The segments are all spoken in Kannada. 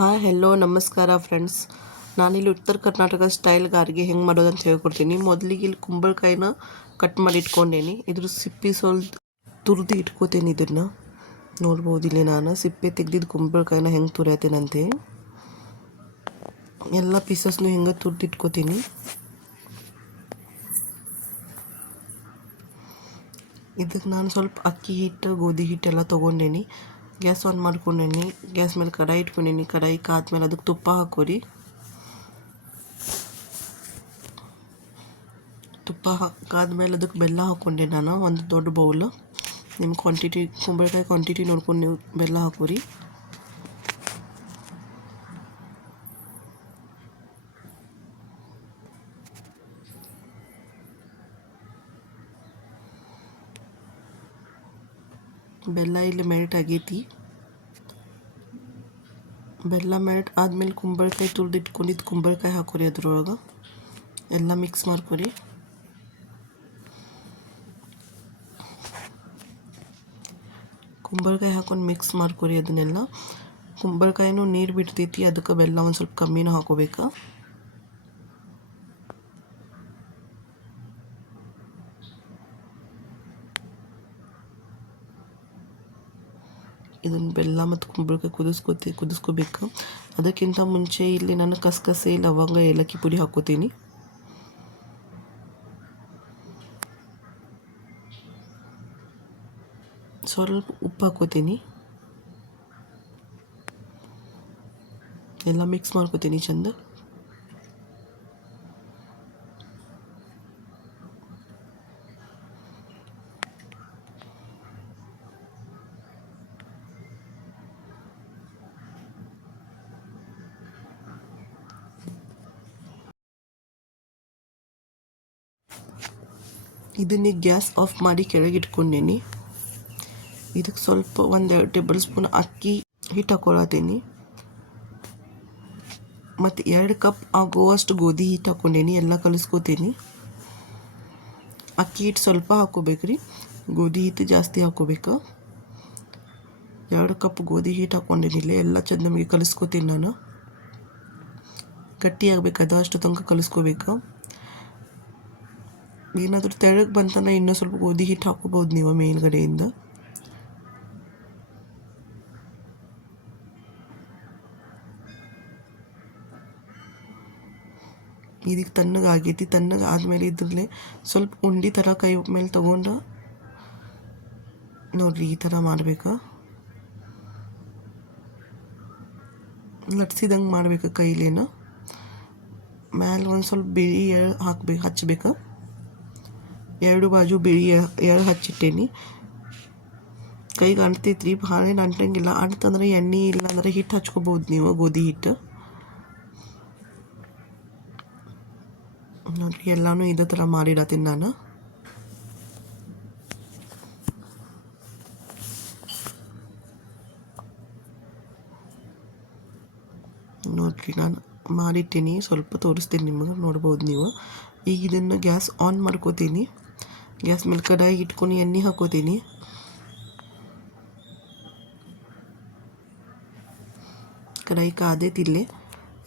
ಹಾಯ್ ಹೆಲೋ ನಮಸ್ಕಾರ ಫ್ರೆಂಡ್ಸ್. ನಾನಿಲ್ಲಿ ಉತ್ತರ ಕರ್ನಾಟಕ ಸ್ಟೈಲ್ ಗಾರಿಗೆ ಹೆಂಗೆ ಮಾಡೋದಂತ ಹೇಳ್ಕೊಡ್ತೀನಿ. ಮೊದಲಿಗೆ ಇಲ್ಲಿ ಕುಂಬಳಕಾಯಿನ ಕಟ್ ಮಾಡಿ ಇಟ್ಕೊಂಡೇನಿ. ಇದ್ರ ಸಿಪ್ಪೆ ಸ್ವಲ್ಪ ತುರಿದು ಇಟ್ಕೋತೇನೆ. ಇದನ್ನು ನೋಡ್ಬೋದು ಇಲ್ಲಿ ನಾನು ಸಿಪ್ಪೆ ತೆಗ್ದಿದ್ದು ಕುಂಬಳಕಾಯಿನ ಹೆಂಗೆ ತುರಿಯತ್ತೇನಂತೆ. ಎಲ್ಲ ಪೀಸಸ್ನು ಹೆಂಗೆ ತುರಿದು ಇಟ್ಕೋತೀನಿ. ಇದಕ್ಕೆ ನಾನು ಸ್ವಲ್ಪ ಅಕ್ಕಿ ಹಿಟ್ಟು ಗೋಧಿ ಹಿಟ್ಟೆಲ್ಲ ತೊಗೊಂಡೇನಿ. ಗ್ಯಾಸ್ ಆನ್ ಮಾಡ್ಕೊಂಡೇನಿ. ಗ್ಯಾಸ್ ಮೇಲೆ ಕಡಾಯಿ ಇಟ್ಕೊಂಡೇನಿ. ಕಡಾಯಿ ಕಾದ್ಮೇಲೆ ಅದಕ್ಕೆ ತುಪ್ಪ ಹಾಕೋರಿ. ತುಪ್ಪ ಕಾದ್ಮೇಲೆ ಅದಕ್ಕೆ ಬೆಲ್ಲ ಹಾಕ್ಕೊಂಡೆ ನಾನು ಒಂದು ದೊಡ್ಡ ಬೌಲ್. ನಿಮ್ಮ ಕ್ವಾಂಟಿಟಿ ಕುಂಬಳಕಾಯಿ ಕ್ವಾಂಟಿಟಿ ನೋಡ್ಕೊಂಡು ನೀವು ಬೆಲ್ಲ ಹಾಕೋರಿ. ಬೆಲ್ಲ ಇಲ್ಲಿ ಮೆಲ್ಟ್ ಆಗೈತಿ. ಬೆಲ್ಲ ಮೆಲ್ಟ್ ಆದಮೇಲೆ ಕುಂಬಳಕಾಯಿ ತುರಿದು ಇಟ್ಕೊಂಡಿದ್ದು ಕುಂಬಳಕಾಯಿ ಹಾಕೋರಿ. ಅದ್ರೊಳಗೆ ಎಲ್ಲ ಮಿಕ್ಸ್ ಮಾಡ್ಕೊರಿ. ಕುಂಬಳಕಾಯಿ ಹಾಕೊಂಡು ಮಿಕ್ಸ್ ಮಾಡ್ಕೊರಿ. ಅದನ್ನೆಲ್ಲ ಕುಂಬಳಕಾಯಿನೂ ನೀರು ಬಿಡ್ತೈತಿ. ಅದಕ್ಕೆ ಬೆಲ್ಲ ಒಂದು ಸ್ವಲ್ಪ ಕಮ್ಮಿನೂ ಹಾಕೋಬೇಕು. ಇದನ್ನು ಬೆಲ್ಲ ಮತ್ತು ಕುಂಬಳಕಾಯಿ ಕುದಿಸ್ಕೋಬೇಕು. ಅದಕ್ಕಿಂತ ಮುಂಚೆ ಇಲ್ಲಿ ನಾನು ಕಸಕಸೆ ಲವಂಗ ಏಲಕ್ಕಿ ಪುಡಿ ಹಾಕೋತೀನಿ. ಸ್ವಲ್ಪ ಉಪ್ಪು ಹಾಕೋತೀನಿ. ಎಲ್ಲ ಮಿಕ್ಸ್ ಮಾಡ್ಕೋತೀನಿ ಚಂದ. ಇದನ್ನೇ ಗ್ಯಾಸ್ ಆಫ್ ಮಾಡಿ ಕೆಳಗೆ ಇಟ್ಕೊಂಡೇನಿ. ಇದಕ್ಕೆ ಸ್ವಲ್ಪ 1-2 ಟೇಬಲ್ ಸ್ಪೂನ್ ಅಕ್ಕಿ ಹಿಟ್ಟು ಹಾಕೊಳತೀನಿ. ಮತ್ತು 2 ಕಪ್ ಆಗುವಷ್ಟು ಗೋಧಿ ಹಿಟ್ಟು ಹಾಕ್ಕೊಂಡೇನಿ. ಎಲ್ಲ ಕಲಿಸ್ಕೋತೀನಿ. ಅಕ್ಕಿ ಹಿಟ್ಟು ಸ್ವಲ್ಪ ಹಾಕೋಬೇಕ್ರಿ, ಗೋಧಿ ಹಿಟ್ಟು ಜಾಸ್ತಿ ಹಾಕೋಬೇಕು. 2 ಕಪ್ ಗೋಧಿ ಹಿಟ್ಟು ಹಾಕ್ಕೊಂಡೇನಿಲ್ಲ. ಎಲ್ಲ ಚೆಂದ ನಮಗೆ ಕಲಿಸ್ಕೋತೀನಿ ನಾನು. ಗಟ್ಟಿ ಆಗಬೇಕು, ಅಷ್ಟು ತನಕ ಕಲಿಸ್ಕೋಬೇಕು. ಏನಾದರೂ ತೆಳ್ಳಗೆ ಬಂತಂದ್ರೆ ಇನ್ನೂ ಸ್ವಲ್ಪ ಗೋಧಿ ಹಿಟ್ಟು ಹಾಕೋಬೋದು ನೀವು ಮೇಲ್ಗಡೆಯಿಂದ. ಇದಕ್ಕೆ ತಣ್ಣಗಾಗೈತಿ. ತಣ್ಣಗೆ ಆದಮೇಲೆ ಇದ್ರಲ್ಲೇ ಸ್ವಲ್ಪ ಉಂಡೆ ಥರ ಕೈ ಮೇಲೆ ತೊಗೊಂಡು ನೋಡಿರಿ ಈ ಥರ ಮಾಡಬೇಕು. ಲಟ್ಸಿದಂಗೆ ಮಾಡಬೇಕು ಕೈಲೇನ. ಮ್ಯಾಲೆ ಒಂದು ಸ್ವಲ್ಪ ಬಿಳಿ ಎಳ್ಳು ಹಚ್ಚಬೇಕು. 2 ಬಾಜು ಬಿಳಿ ಎಳ್ಳು ಹಚ್ಚಿಟ್ಟೇನಿ. ಕೈಗೆ ಅಂಟ್ತೈತ್ರಿ, ಭಾಳೇನು ಅಂಟಂಗಿಲ್ಲ. ಅಂಟಂದ್ರೆ ಎಣ್ಣೆ ಇಲ್ಲಾಂದ್ರೆ ಹಿಟ್ಟು ಹಚ್ಕೋಬೋದು ನೀವು, ಗೋಧಿ ಹಿಟ್ಟು. ನೋಡಿರಿ ಎಲ್ಲನೂ ಇದೇ ಥರ ಮಾಡಿಡತ್ತೀನಿ ನಾನು. ನೋಡಿರಿ ನಾನು ಮಾಡಿಟ್ಟೀನಿ. ಸ್ವಲ್ಪ ತೋರಿಸ್ತೀನಿ ನಿಮಗೆ, ನೋಡ್ಬೋದು ನೀವು. ಈಗ ಇದನ್ನು ಗ್ಯಾಸ್ ಆನ್ ಮಾಡ್ಕೋತೀನಿ. ಗ್ಯಾಸ್ ಮೇಲೆ ಕಡಾಯಿ ಇಟ್ಕೊಂಡು ಎಣ್ಣೆ ಹಾಕೋತೀನಿ. ಕಡಾಯಿ ಕಾದೈತಿಲ್ಲೇ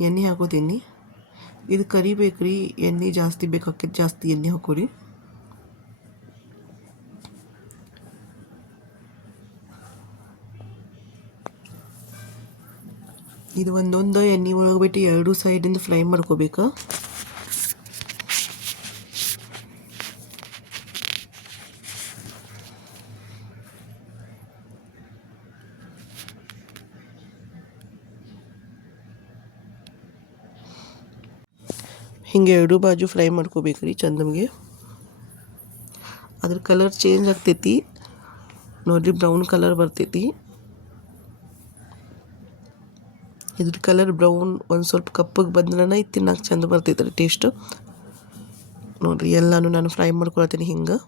ಎಣ್ಣೆ ಹಾಕೋತೀನಿ. ಇದು ಕರಿಬೇಕ್ರಿ, ಎಣ್ಣೆ ಜಾಸ್ತಿ ಬೇಕಾಕೈತಿ. ಜಾಸ್ತಿ ಎಣ್ಣೆ ಹಾಕೋರಿ. ಇದು ಒಂದೊಂದು ಎಣ್ಣೆ ಒಳಗೆ ಬಿಟ್ಟು 2 ಸೈಡಿಂದ ಫ್ರೈ ಮಾಡ್ಕೋಬೇಕು. ಹಿಂಗೆ 2 ಬಾಜು ಫ್ರೈ ಮಾಡ್ಕೋಬೇಕ್ರಿ ಚಂದಮ್ಗೆ. ಅದ್ರ ಕಲರ್ ಚೇಂಜ್ ಆಗ್ತೈತಿ ನೋಡಿರಿ, ಬ್ರೌನ್ ಕಲರ್ ಬರ್ತೈತಿ. ಇದ್ರ ಕಲರ್ ಬ್ರೌನ್ ಒಂದು ಸ್ವಲ್ಪ ಕಪ್ಪಗೆ ಬಂದ್ರೆ ತಿನ್ನಕ್ಕೆ ಚಂದ ಬರ್ತೈತೆ ರೀ ಟೇಸ್ಟು. ನೋಡಿರಿ ಎಲ್ಲನೂ ನಾನು ಫ್ರೈ ಮಾಡ್ಕೊಳ್ತೀನಿ ಹಿಂಗೆ.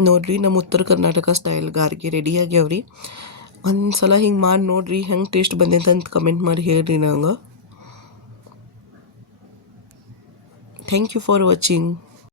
ನೋಡಿರಿ ನಮ್ಮ ಉತ್ತರ ಕರ್ನಾಟಕ ಸ್ಟೈಲ್ ಗಾರ್ಗಿ ರೆಡಿ ಆಗ್ಯಾವ್ರಿ. ಒಂದು ಸಲ ಹಿಂಗೆ ಮಾಡಿ ನೋಡಿರಿ, ಹೆಂಗೆ ಟೇಸ್ಟ್ ಬಂದೈತೆ ಅಂತ ಕಮೆಂಟ್ ಮಾಡಿ ಹೇಳ್ರಿ ನಂಗೆ. Thank you for watching.